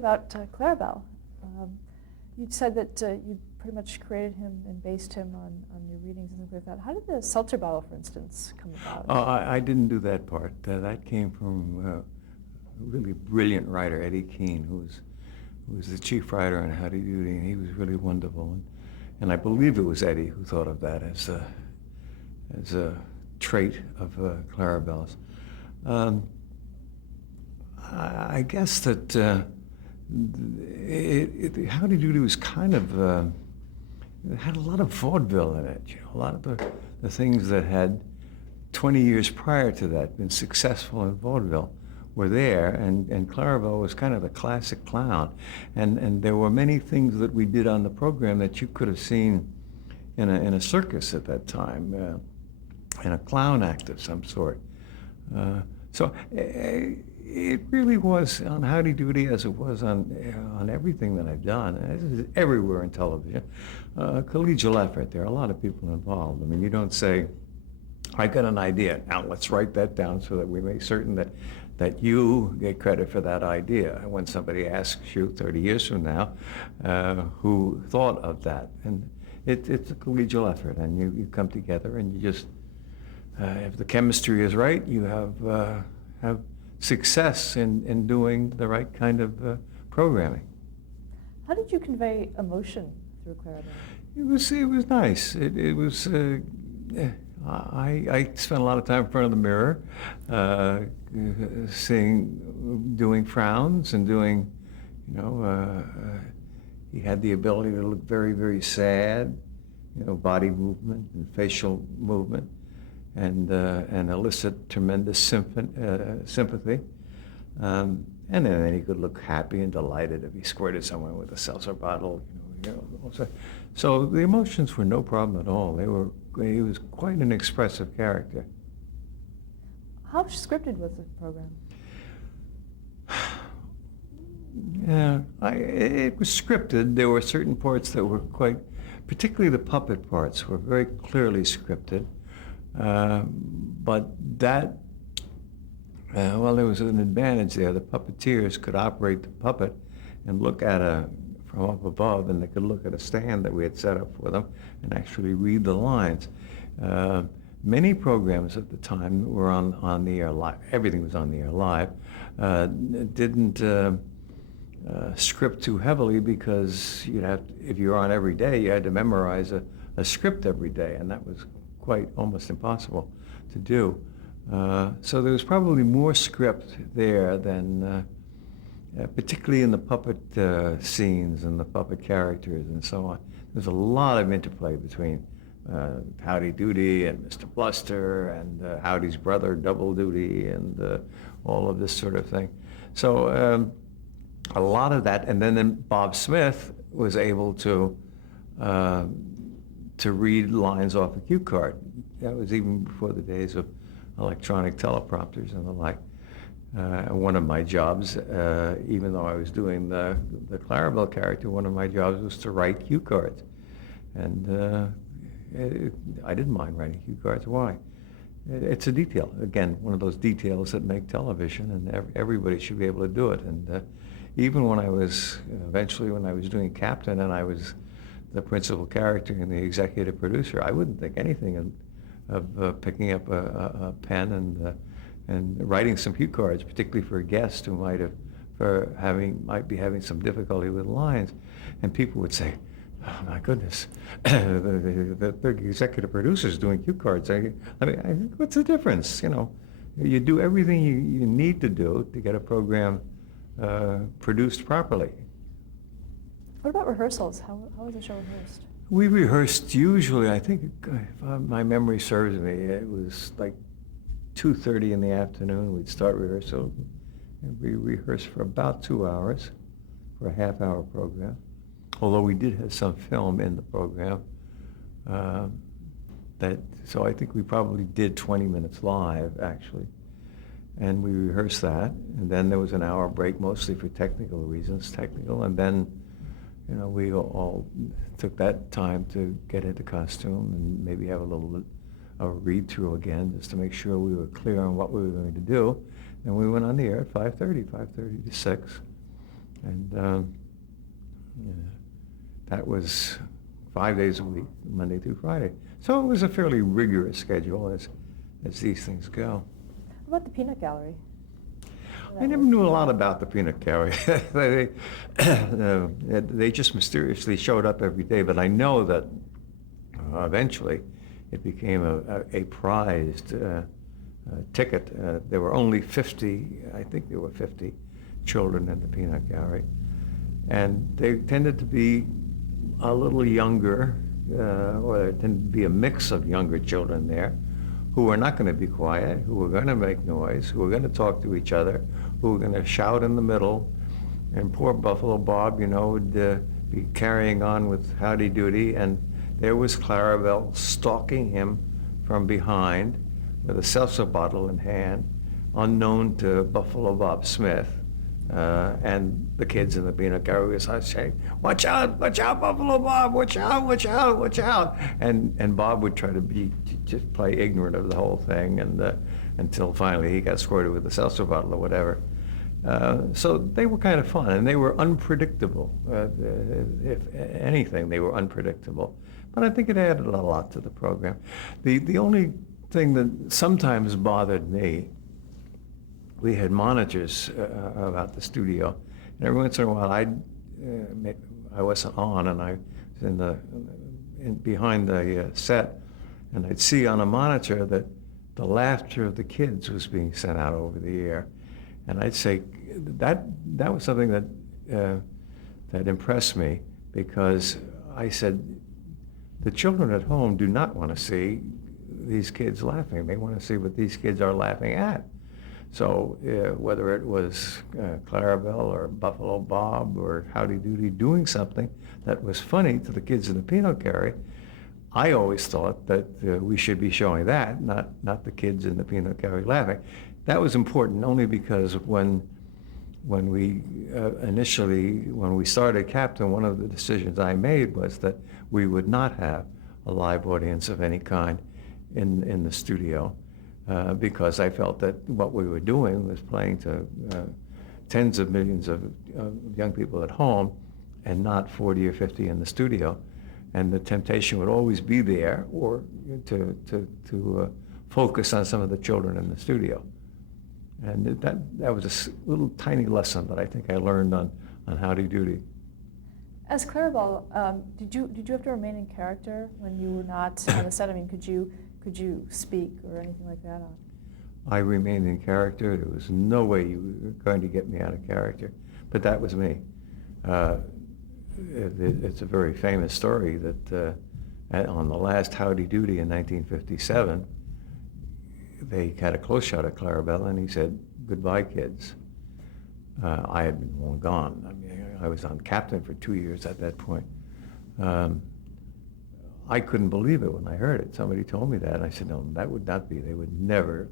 about Clarabelle. You said that you pretty much created him and based him on your readings and things like that. How did the seltzer bottle, for instance, come about? I didn't do that part. That came from a really brilliant writer, Eddie Keene, who was the chief writer on Howdy Doody, and he was really wonderful. And I believe it was Eddie who thought of that as a trait of Clarabelle's. I guess that Howdy Doody was kind of, it had a lot of vaudeville in it. A lot of the things that had 20 years prior to that been successful in vaudeville were there, and Clarabelle was kind of the classic clown. And there were many things that we did on the program that you could have seen in a circus at that time, in a clown act of some sort. So it really was on Howdy Doody, as it was on everything that I've done, as everywhere in television, collegial effort. There are a lot of people involved. I mean, you don't say, I got an idea, now let's write that down so that we make certain that you get credit for that idea. When somebody asks you 30 years from now, who thought of that? And it's a collegial effort, and you come together and you just, if the chemistry is right, you have success in doing the right kind of programming. How did you convey emotion through Clarabelle? It was nice. It was. I spent a lot of time in front of the mirror, doing frowns and doing, he had the ability to look very, very sad, body movement and facial movement, and elicit tremendous sympathy. And then he could look happy and delighted if he squirted someone with a seltzer bottle. So the emotions were no problem at all. He was quite an expressive character. How scripted was the program? Yeah, it was scripted. There were certain parts that were particularly the puppet parts were very clearly scripted. But that, there was an advantage there. The puppeteers could operate the puppet and look at from up above, and they could look at a stand that we had set up for them and actually read the lines. Many programs at the time were on the air live. Everything was on the air live. Didn't script too heavily, because if you were on every day, you had to memorize a script every day, and that was quite almost impossible to do. So there was probably more script there than, particularly in the puppet scenes and the puppet characters and so on. There's a lot of interplay between Howdy Doody and Mr. Bluster and Howdy's brother, Double Duty, and all of this sort of thing. So a lot of that, and then Bob Smith was able to read lines off a cue card. That was even before the days of electronic teleprompters and the like. One of my jobs, even though I was doing the Clarabelle character, one of my jobs was to write cue cards. And I didn't mind writing cue cards. Why? It's a detail. Again, one of those details that make television, and everybody should be able to do it. And even when eventually when I was doing Captain and I was the principal character and the executive producer, I wouldn't think anything of picking up a pen and writing some cue cards, particularly for a guest who might be having some difficulty with lines. And people would say, "Oh my goodness, the executive producer's doing cue cards." I mean, what's the difference? You do everything you need to do to get a program produced properly. What about rehearsals? How was the show rehearsed? We rehearsed usually, I think, if my memory serves me, it was like 2:30 in the afternoon. We'd start rehearsal. And we rehearsed for about 2 hours for a half-hour program. Although we did have some film in the program, so I think we probably did 20 minutes live, actually. And we rehearsed that, and then there was an hour break, mostly for technical reasons, and then, we all took that time to get into costume and maybe have a read-through again, just to make sure we were clear on what we were going to do. And we went on the air at 5:30 to 6. And yeah, that was 5 days a week, Monday through Friday. So it was a fairly rigorous schedule as these things go. What about the peanut gallery? I never knew a lot about the peanut gallery. They just mysteriously showed up every day, but I know that eventually it became a prized ticket. There were only 50, I think there were 50 children in the peanut gallery. And they tended to be a little younger, or there tended to be a mix of younger children there who were not going to be quiet, who were going to make noise, who were going to talk to each other, who were going to shout in the middle. And poor Buffalo Bob, you know, would be carrying on with howdy doody, and there was Clarabelle stalking him from behind with a seltzer bottle in hand, unknown to Buffalo Bob Smith. And the kids in the peanut gallery was saying, watch out, Buffalo Bob, watch out, watch out, watch out. And Bob would try to just play ignorant of the whole thing, and until finally he got squirted with the seltzer bottle or whatever. So they were kind of fun, and they were unpredictable. If anything, they were unpredictable. But I think it added a lot to the program. The only thing that sometimes bothered me, we had monitors about the studio, and every once in a while I wasn't on, and I was behind the set, and I'd see on a monitor that the laughter of the kids was being sent out over the air, and I'd say that was something that impressed me, because I said the children at home do not want to see these kids laughing. They want to see what these kids are laughing at. So whether it was Clarabelle or Buffalo Bob or Howdy Doody doing something that was funny to the kids in the peanut gallery, I always thought that we should be showing that, not the kids in the peanut gallery laughing. That was important only because when we started Captain, one of the decisions I made was that we would not have a live audience of any kind in the studio. Because I felt that what we were doing was playing to tens of millions of young people at home, and not 40 or 50 in the studio. And the temptation would always be there, or to focus on some of the children in the studio. And that was a little tiny lesson that I think I learned on Howdy Doody. As Clarabelle, did you have to remain in character when you were not on the set? I mean, could you speak or anything like that? I remained in character. There was no way you were going to get me out of character, but that was me. It's a very famous story that on the last Howdy Doody in 1957, they had a close shot at Clarabelle, and he said, "Goodbye, kids." I had been long gone. I mean, I was on Captain for 2 years at that point. I couldn't believe it when I heard it. Somebody told me that, and I said, "No, that would not be. They would never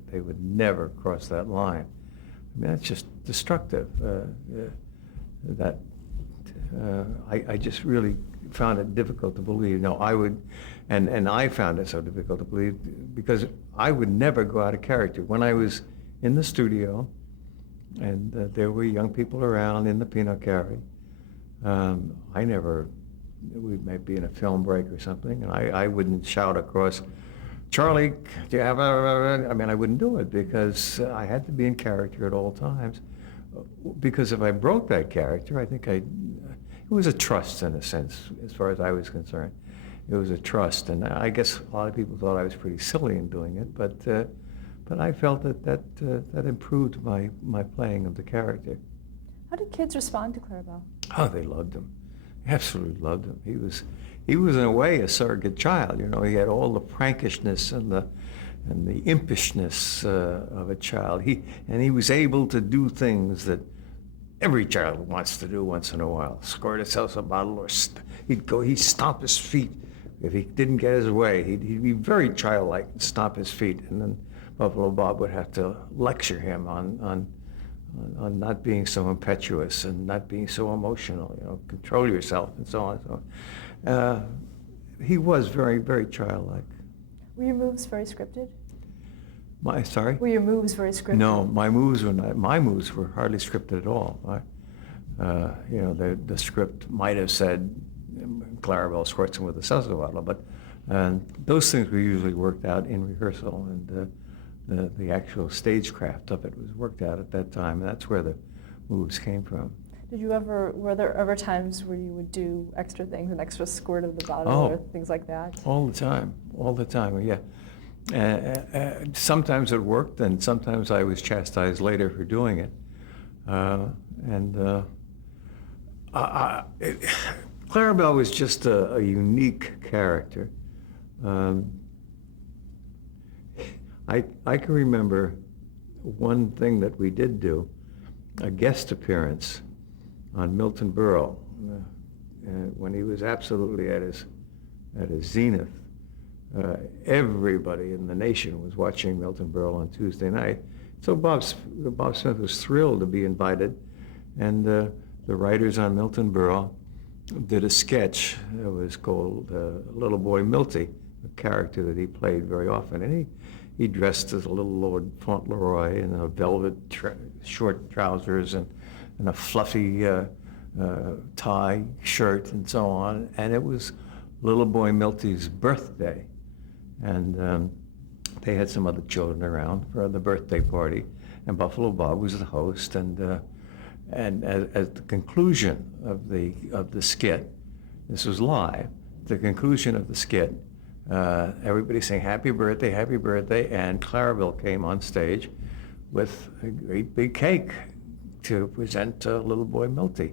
cross that line." I mean, that's just destructive. I just really found it difficult to believe. No, I would, and I found it so difficult to believe because I would never go out of character. When I was in the studio, and there were young people around in the peanut gallery, we might be in a film break or something, and I wouldn't shout across, "Charlie, do you have a..." I mean, I wouldn't do it because I had to be in character at all times. Because if I broke that character, I think it was a trust in a sense, as far as I was concerned. It was a trust, and I guess a lot of people thought I was pretty silly in doing it, but I felt that improved my playing of the character. How did kids respond to Clarabelle? Oh, they loved him. Absolutely loved him. He was in a way a surrogate child. You know, he had all the prankishness and the impishness of a child. He was able to do things that every child wants to do once in a while. Squirt a seltzer bottle, or he'd stomp his feet. If he didn't get his way, he'd be very childlike and stomp his feet. And then Buffalo Bob would have to lecture him on not being so impetuous and not being so emotional, you know, control yourself and so on and so on. He was very, very childlike. Were your moves very scripted? Sorry? Were your moves very scripted? No, my moves were hardly scripted at all. The script might have said Clarabelle squirts him with a seltzer bottle, but those things were usually worked out in rehearsal, and the actual stagecraft of it was worked out at that time, and that's where the moves came from. Were there ever times where you would do extra things, an extra squirt of the bottle or things like that? All the time, yeah. Sometimes it worked, and sometimes I was chastised later for doing it. Clarabelle was just a unique character. I can remember one thing that we did do, a guest appearance on Milton Berle, when he was absolutely at his zenith. Everybody in the nation was watching Milton Berle on Tuesday night. So Bob Smith was thrilled to be invited, and the writers on Milton Berle did a sketch that was called Little Boy Milty, a character that he played very often. And he dressed as a little Lord Fauntleroy in a velvet short trousers and a fluffy tie shirt and so on. And it was Little Boy Milty's birthday. And they had some other children around for the birthday party. And Buffalo Bob was the host. And at the conclusion of the skit, this was live, the conclusion of the skit, everybody saying happy birthday, and Clarabelle came on stage with a great big cake to present to Little Boy Milty.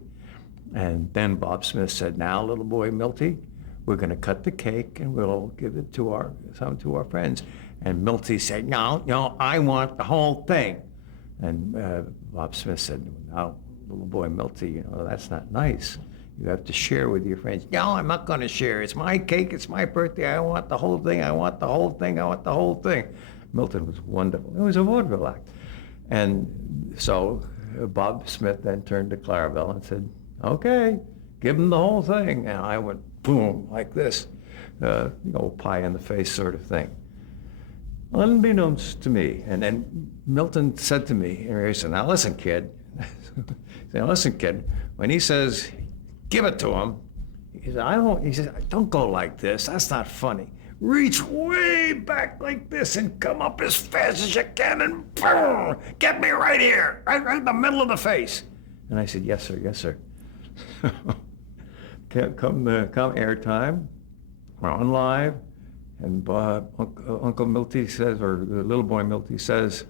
And then Bob Smith said, now Little Boy Milty, we're going to cut the cake and we'll give it to some to our friends. And Milty said, no, I want the whole thing. And Bob Smith said, no, Little Boy Milty, that's not nice. You have to share with your friends. No, I'm not going to share. It's my cake. It's my birthday. I want the whole thing. I want the whole thing. I want the whole thing. Milton was wonderful. It was a vaudeville act. And so Bob Smith then turned to Clarabelle and said, okay, give him the whole thing. And I went, boom, like this, pie in the face sort of thing. Unbeknownst to me. And then Milton said to me, he said, now listen, kid. When he says, give it to him, he said, don't go like this. That's not funny. Reach way back like this and come up as fast as you can and boom, get me right here, right in the middle of the face. And I said, yes, sir. Come airtime, we're on live, and Uncle Milty says, or the Little Boy Milty says,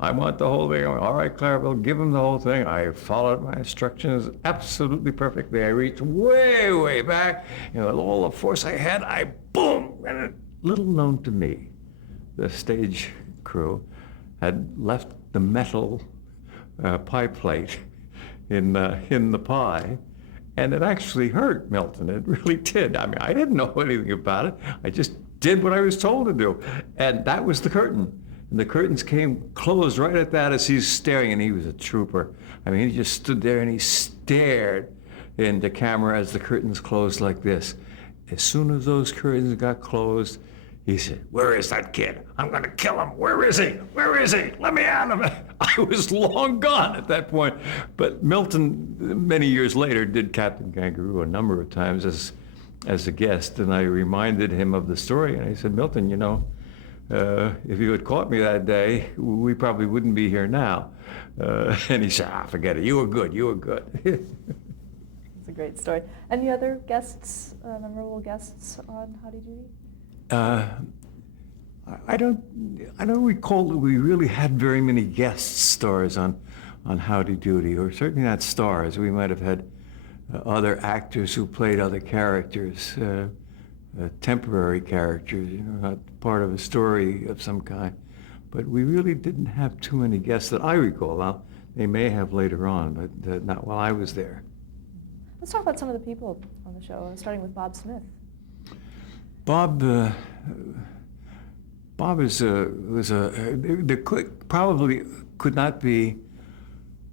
I want the whole thing. All right, Clarabelle, give him the whole thing. I followed my instructions absolutely perfectly. I reached way, way back, with all the force I had, boom, and little known to me, the stage crew had left the metal pie plate in the pie, and it actually hurt Milton. It really did. I mean, I didn't know anything about it. I just did what I was told to do, and that was the curtain. And the curtains closed right at that as he's staring, and he was a trooper. I mean, he just stood there and he stared into camera as the curtains closed like this. As soon as those curtains got closed, he said, where is that kid? I'm going to kill him. Where is he? Where is he? Let me out of it. I was long gone at that point. But Milton, many years later, did Captain Kangaroo a number of times as a guest, and I reminded him of the story, and I said, Milton, if you had caught me that day, we probably wouldn't be here now. And he said, forget it. You were good. It's a great story. Any other guests, memorable guests on Howdy Doody? I don't recall that we really had very many guest stars on Howdy Doody, or certainly not stars. We might have had other actors who played other characters. Temporary characters, not part of a story of some kind. But we really didn't have too many guests that I recall. Now, they may have later on, but not while I was there. Let's talk about some of the people on the show, starting with Bob Smith. Bob there probably could not be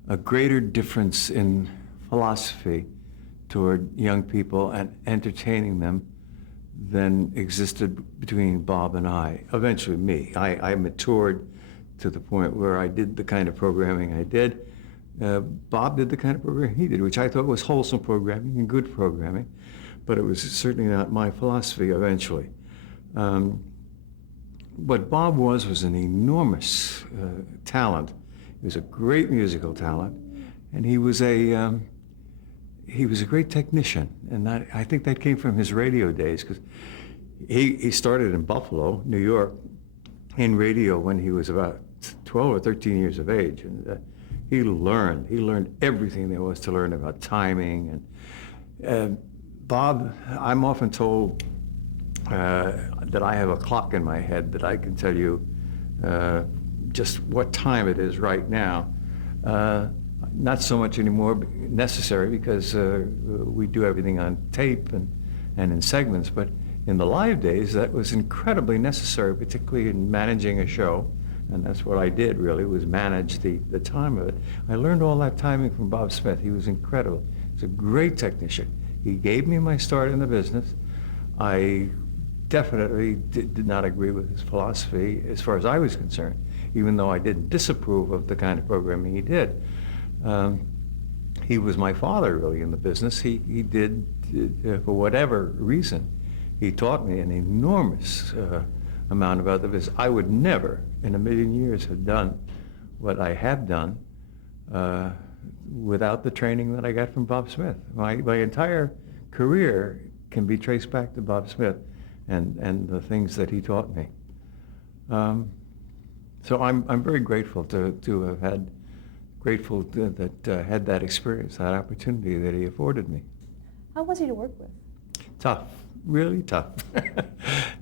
a greater difference in philosophy toward young people and entertaining them than existed between Bob and I. Eventually me. I matured to the point where I did the kind of programming I did. Bob did the kind of programming he did, which I thought was wholesome programming and good programming, but it was certainly not my philosophy eventually. What Bob was an enormous talent. He was a great musical talent, and he was a great technician, and I think that came from his radio days, because he started in Buffalo, New York, in radio when he was about 12 or 13 years of age, and he learned everything there was to learn about timing. And Bob, I'm often told that I have a clock in my head that I can tell you just what time it is right now. Not so much anymore necessary, because we do everything on tape and in segments, but in the live days that was incredibly necessary, particularly in managing a show, and that's what I did really, was manage the time of it. I learned all that timing from Bob Smith. He was incredible. He's a great technician. He gave me my start in the business. I definitely did not agree with his philosophy as far as I was concerned, even though I didn't disapprove of the kind of programming he did. He was my father really in the business. He did, for whatever reason, he taught me an enormous amount about the business. I would never in a million years have done what I have done without the training that I got from Bob Smith. My entire career can be traced back to Bob Smith and the things that he taught me. So I'm very grateful to have had had that experience, that opportunity that he afforded me. How was he to work with? Tough, really tough.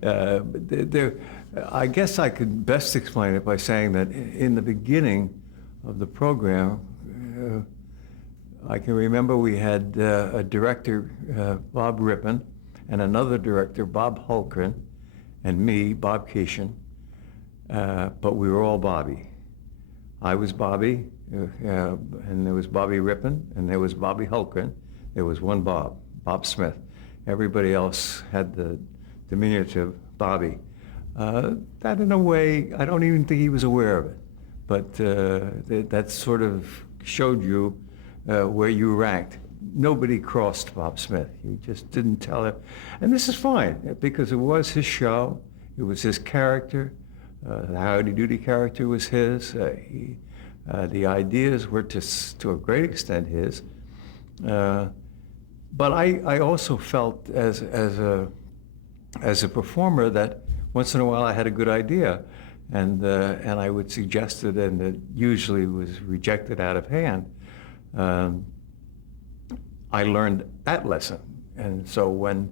I guess I could best explain it by saying that in the beginning of the program, I can remember we had a director, Bob Rippon, and another director, Bob Hulkren, and me, Bob Keeshan, but we were all Bobby. I was Bobby, and there was Bobby Rippon, and there was Bobby Hulkren. There was one Bob, Bob Smith. Everybody else had the diminutive Bobby. That in a way, I don't even think he was aware of it, but that sort of showed you where you ranked. Nobody crossed Bob Smith. You just didn't tell him. And this is fine, because it was his show. It was his character. The Howdy Doody character was his. The ideas were to a great extent his. But I also felt as a performer that once in a while I had a good idea, and I would suggest it, and it usually was rejected out of hand. I learned that lesson, and so when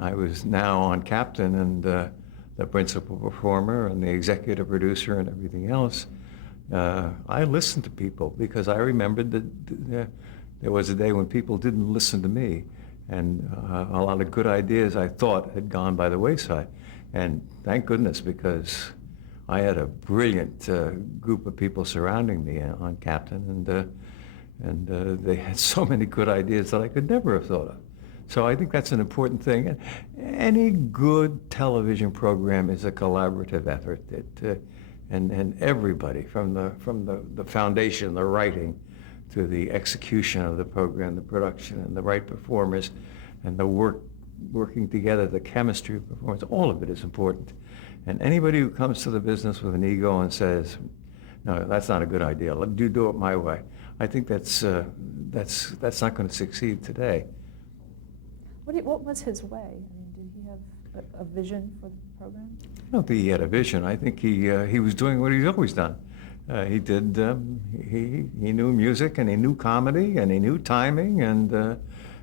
I was now on Captain and the principal performer and the executive producer and everything else, I listened to people, because I remembered that there was a day when people didn't listen to me, and a lot of good ideas I thought had gone by the wayside. And thank goodness, because I had a brilliant group of people surrounding me on Captain, and they had so many good ideas that I could never have thought of. So I think that's an important thing. Any good television program is a collaborative effort. And everybody, from the foundation, the writing, to the execution of the program, the production, and the right performers, and the working together, the chemistry of performance, all of it is important. And anybody who comes to the business with an ego and says, no, that's not a good idea, do it my way, I think that's not going to succeed today. What was his way? I mean, did he have a vision for the program? I don't think he had a vision. I think he was doing what he's always done. He he knew music, and he knew comedy, and he knew timing, and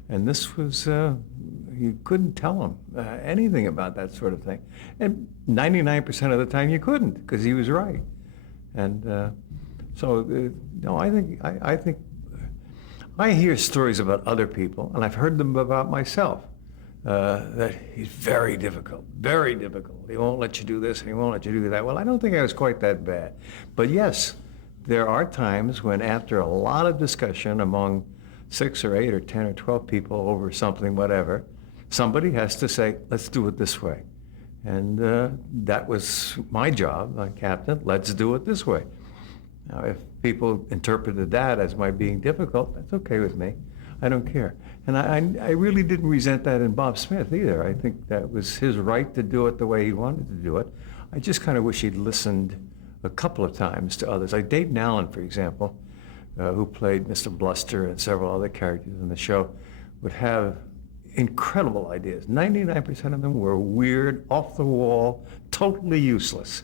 this was, you couldn't tell him anything about that sort of thing. And 99% of the time you couldn't, because he was right. And no, I think I hear stories about other people, and I've heard them about myself, that he's very difficult, very difficult. He won't let you do this, and he won't let you do that. Well, I don't think I was quite that bad. But yes, there are times when, after a lot of discussion among 6 or 8 or 10 or 12 people over something, whatever, somebody has to say, let's do it this way. And that was my job on Captain, let's do it this way. Now, if people interpreted that as my being difficult, that's okay with me. I don't care. And I really didn't resent that in Bob Smith either. I think that was his right to do it the way he wanted to do it. I just kind of wish he'd listened a couple of times to others. Like Dayton Allen, for example, who played Mr. Bluster and several other characters in the show, would have incredible ideas. 99% of them were weird, off the wall, totally useless.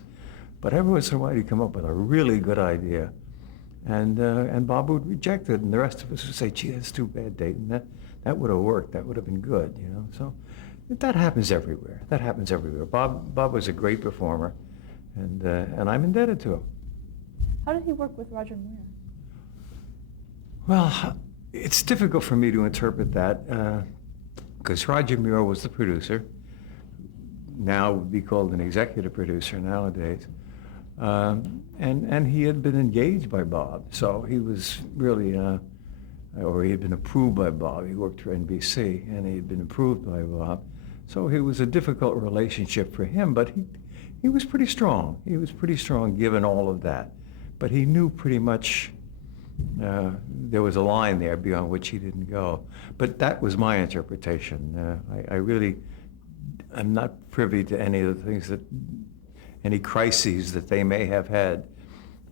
But every once in a while he'd come up with a really good idea. And Bob would reject it, and the rest of us would say, gee, that's too bad, Dayton. That would have worked. That would have been good, you know. So that happens everywhere. That happens everywhere. Bob was a great performer, and I'm indebted to him. How did he work with Roger Moore? Well, it's difficult for me to interpret that because Roger Moore was the producer. Now would be called an executive producer nowadays. And he had been engaged by Bob, so he was really, or he had been approved by Bob. He worked for NBC, and he had been approved by Bob. So it was a difficult relationship for him, but he was pretty strong. He was pretty strong given all of that. But he knew pretty much there was a line there beyond which he didn't go. But that was my interpretation. I'm not privy to any of the things any crises that they may have had.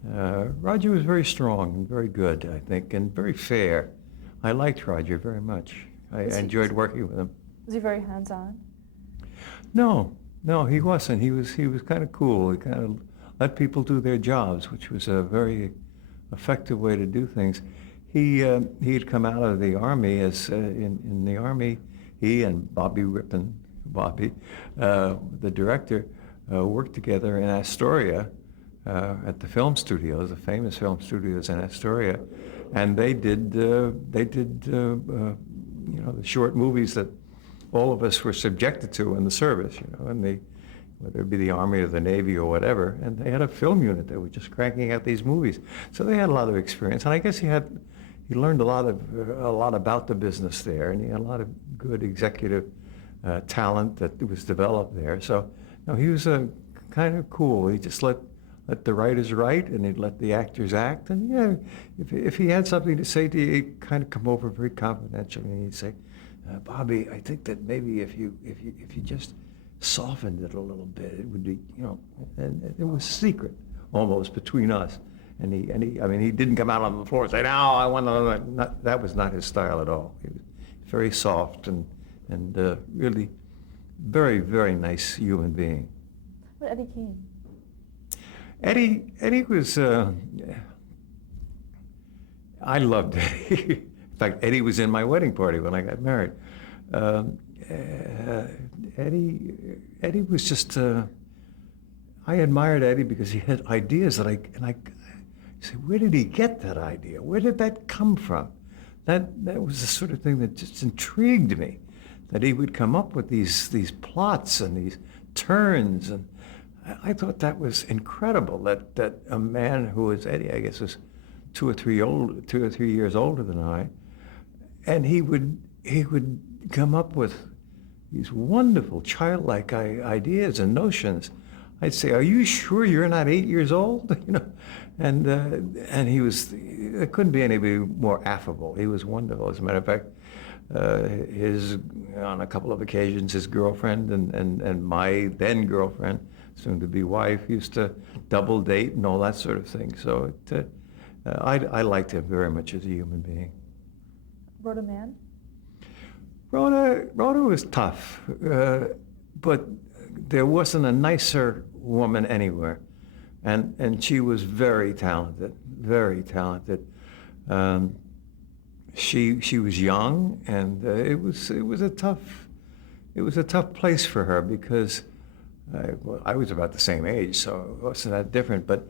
Roger was very strong and very good, I think, and very fair. I liked Roger very much. I enjoyed working with him. Was he very hands-on? No, he wasn't. He was kind of cool. He kind of let people do their jobs, which was a very effective way to do things. He had come out of the Army as in the Army. He and Bobby Rippon, the director, worked together in Astoria at the film studios, the famous film studios in Astoria, and they did the short movies that all of us were subjected to in the service, whether it be the Army or the Navy or whatever, and they had a film unit that was just cranking out these movies. So they had a lot of experience, and I guess he learned a lot about the business there, and he had a lot of good executive talent that was developed there. So. No, he was kind of cool. He just let the writers write, and he'd let the actors act. And yeah, if he had something to say to you, he'd kind of come over very confidentially, and he'd say, "Bobby, I think that maybe if you just softened it a little bit, it would be, And it was secret almost between us. And he didn't come out on the floor and say, "No, I want to." That was not his style at all. He was very soft and really. Very, very nice human being. What about Eddie Keane? Eddie was, I loved Eddie. In fact, Eddie was in my wedding party when I got married. Eddie was just, I admired Eddie because he had ideas that I said, where did he get that idea? Where did that come from? That was the sort of thing that just intrigued me. That he would come up with these plots and these turns, and I thought that was incredible. That a man who was Eddie, I guess, was 2 or 3 years older than I, and he would come up with these wonderful childlike ideas and notions. I'd say, "Are you sure you're not 8 years old?" And he was. There couldn't be anybody more affable. He was wonderful. As a matter of fact. On a couple of occasions, his girlfriend and my then girlfriend, soon to be wife, used to double date and all that sort of thing. So I liked him very much as a human being. Rhoda Mann? Rhoda was tough, but there wasn't a nicer woman anywhere, and she was very talented, very talented. She was young, and it was a tough place for her because I was about the same age, so it wasn't that different. But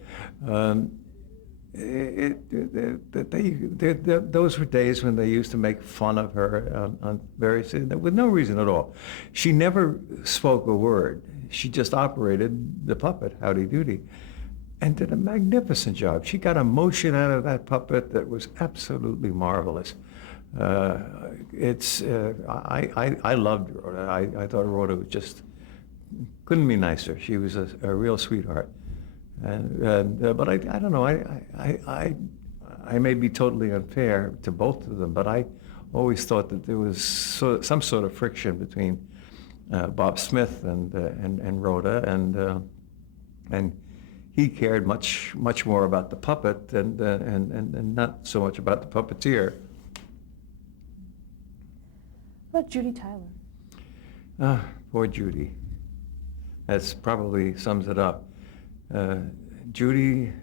those were days when they used to make fun of her on various with no reason at all. She never spoke a word. She just operated the puppet, Howdy Doody, and did a magnificent job. She got emotion out of that puppet that was absolutely marvelous. I loved Rhoda. I thought Rhoda was just couldn't be nicer. She was a real sweetheart, But I don't know. I may be totally unfair to both of them, but I always thought that there was some sort of friction between Bob Smith and Rhoda, and he cared much more about the puppet and not so much about the puppeteer. What about Judy Tyler? Poor Judy. That's probably sums it up. Judy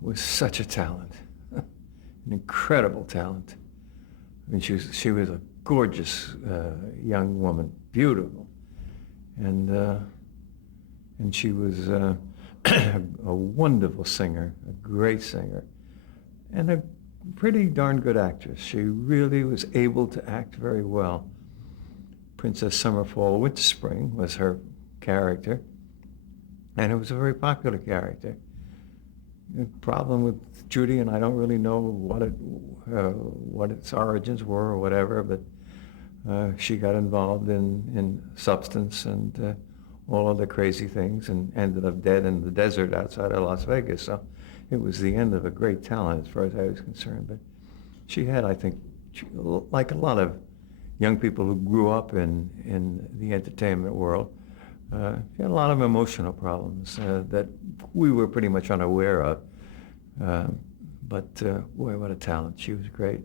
was such a talent, an incredible talent. I mean, she was a gorgeous young woman, beautiful, and she was a wonderful singer, a great singer, and a pretty darn good actress. She really was able to act very well. Princess Summer, Fall, Winter, Spring was her character, and it was a very popular character. The problem with Judy, and I don't really know what its origins were or whatever, but she got involved in substance and all other crazy things and ended up dead in the desert outside of Las Vegas. So it was the end of a great talent as far as I was concerned. But she had, I think, like a lot of young people who grew up in the entertainment world, she had a lot of emotional problems that we were pretty much unaware of. But boy, what a talent. She was great.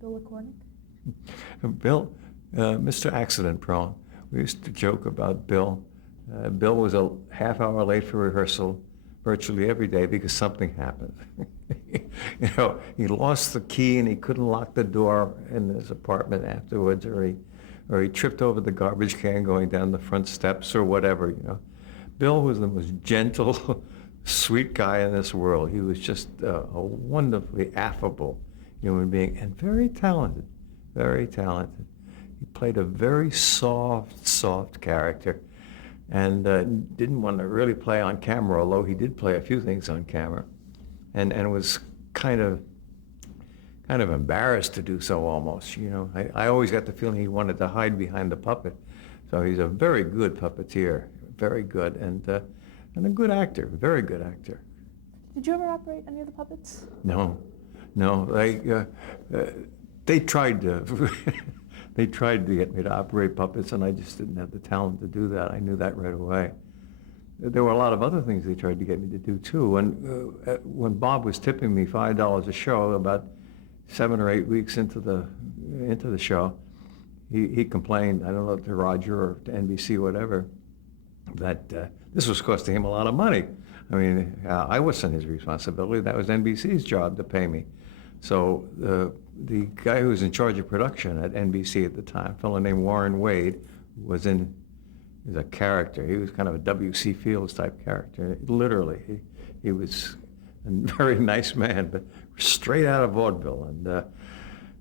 Bill LaCornick? Bill, Mr. Accident Prone. We used to joke about Bill. Bill was a half hour late for rehearsal virtually every day because something happened. You know, he lost the key and he couldn't lock the door in his apartment afterwards, or he tripped over the garbage can going down the front steps or whatever, you know. Bill was the most gentle, sweet guy in this world. He was just a wonderfully affable human being and very talented, very talented. He played a very soft character and didn't want to really play on camera, although he did play a few things on camera, and was kind of embarrassed to do so almost, you know. I always got the feeling he wanted to hide behind the puppet. So he's a very good puppeteer, very good, and a good actor, very good actor. Did you ever operate any of the puppets? No. They tried to they tried to get me to operate puppets, and I just didn't have the talent to do that. I knew that right away. There were a lot of other things they tried to get me to do too. And when Bob was tipping me $5 a show, about 7 or 8 weeks into the show, he complained, I don't know, to Roger or to NBC or whatever, that this was costing him a lot of money. I mean, I wasn't his responsibility. That was NBC's job to pay me. So the guy who was in charge of production at NBC at the time, a fellow named Warren Wade, was a character. He was kind of a W.C. Fields type character. Literally, he was a very nice man, but straight out of vaudeville.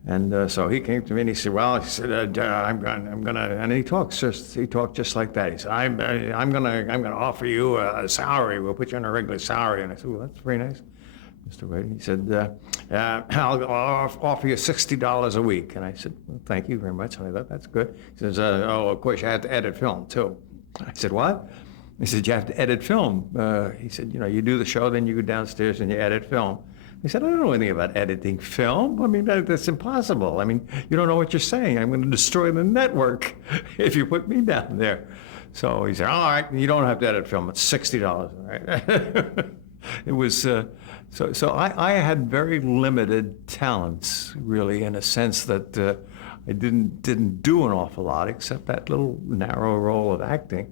And so he came to me and he said, "Well," he said, "I'm gonna," and he talked just like that. He said, "I'm gonna offer you a salary. We'll put you on a regular salary." And I said, "Well, that's very nice, Mr. Wade." And he said, I'll offer you $60 a week." And I said, "Well, thank you very much." And I thought, that's good. He says, "Oh, of course, you have to edit film, too." I said, "What?" He said, "You have to edit film." He said, "You know, you do the show, then you go downstairs and you edit film." He said, "I don't know anything about editing film. I mean, that's impossible. I mean, you don't know what you're saying. I'm going to destroy the network if you put me down there." So he said, "All right, you don't have to edit film. It's $60, all right?" It was, so I had very limited talents, really, in a sense that I didn't do an awful lot except that little narrow role of acting.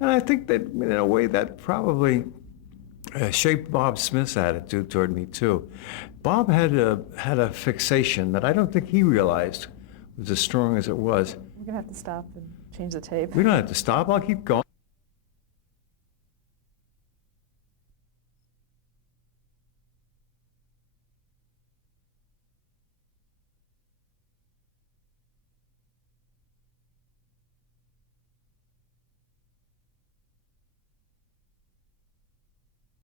And I think that, in a way, that probably shaped Bob Smith's attitude toward me, too. Bob had a fixation that I don't think he realized was as strong as it was. We're going to have to stop and change the tape. We don't have to stop. I'll keep going.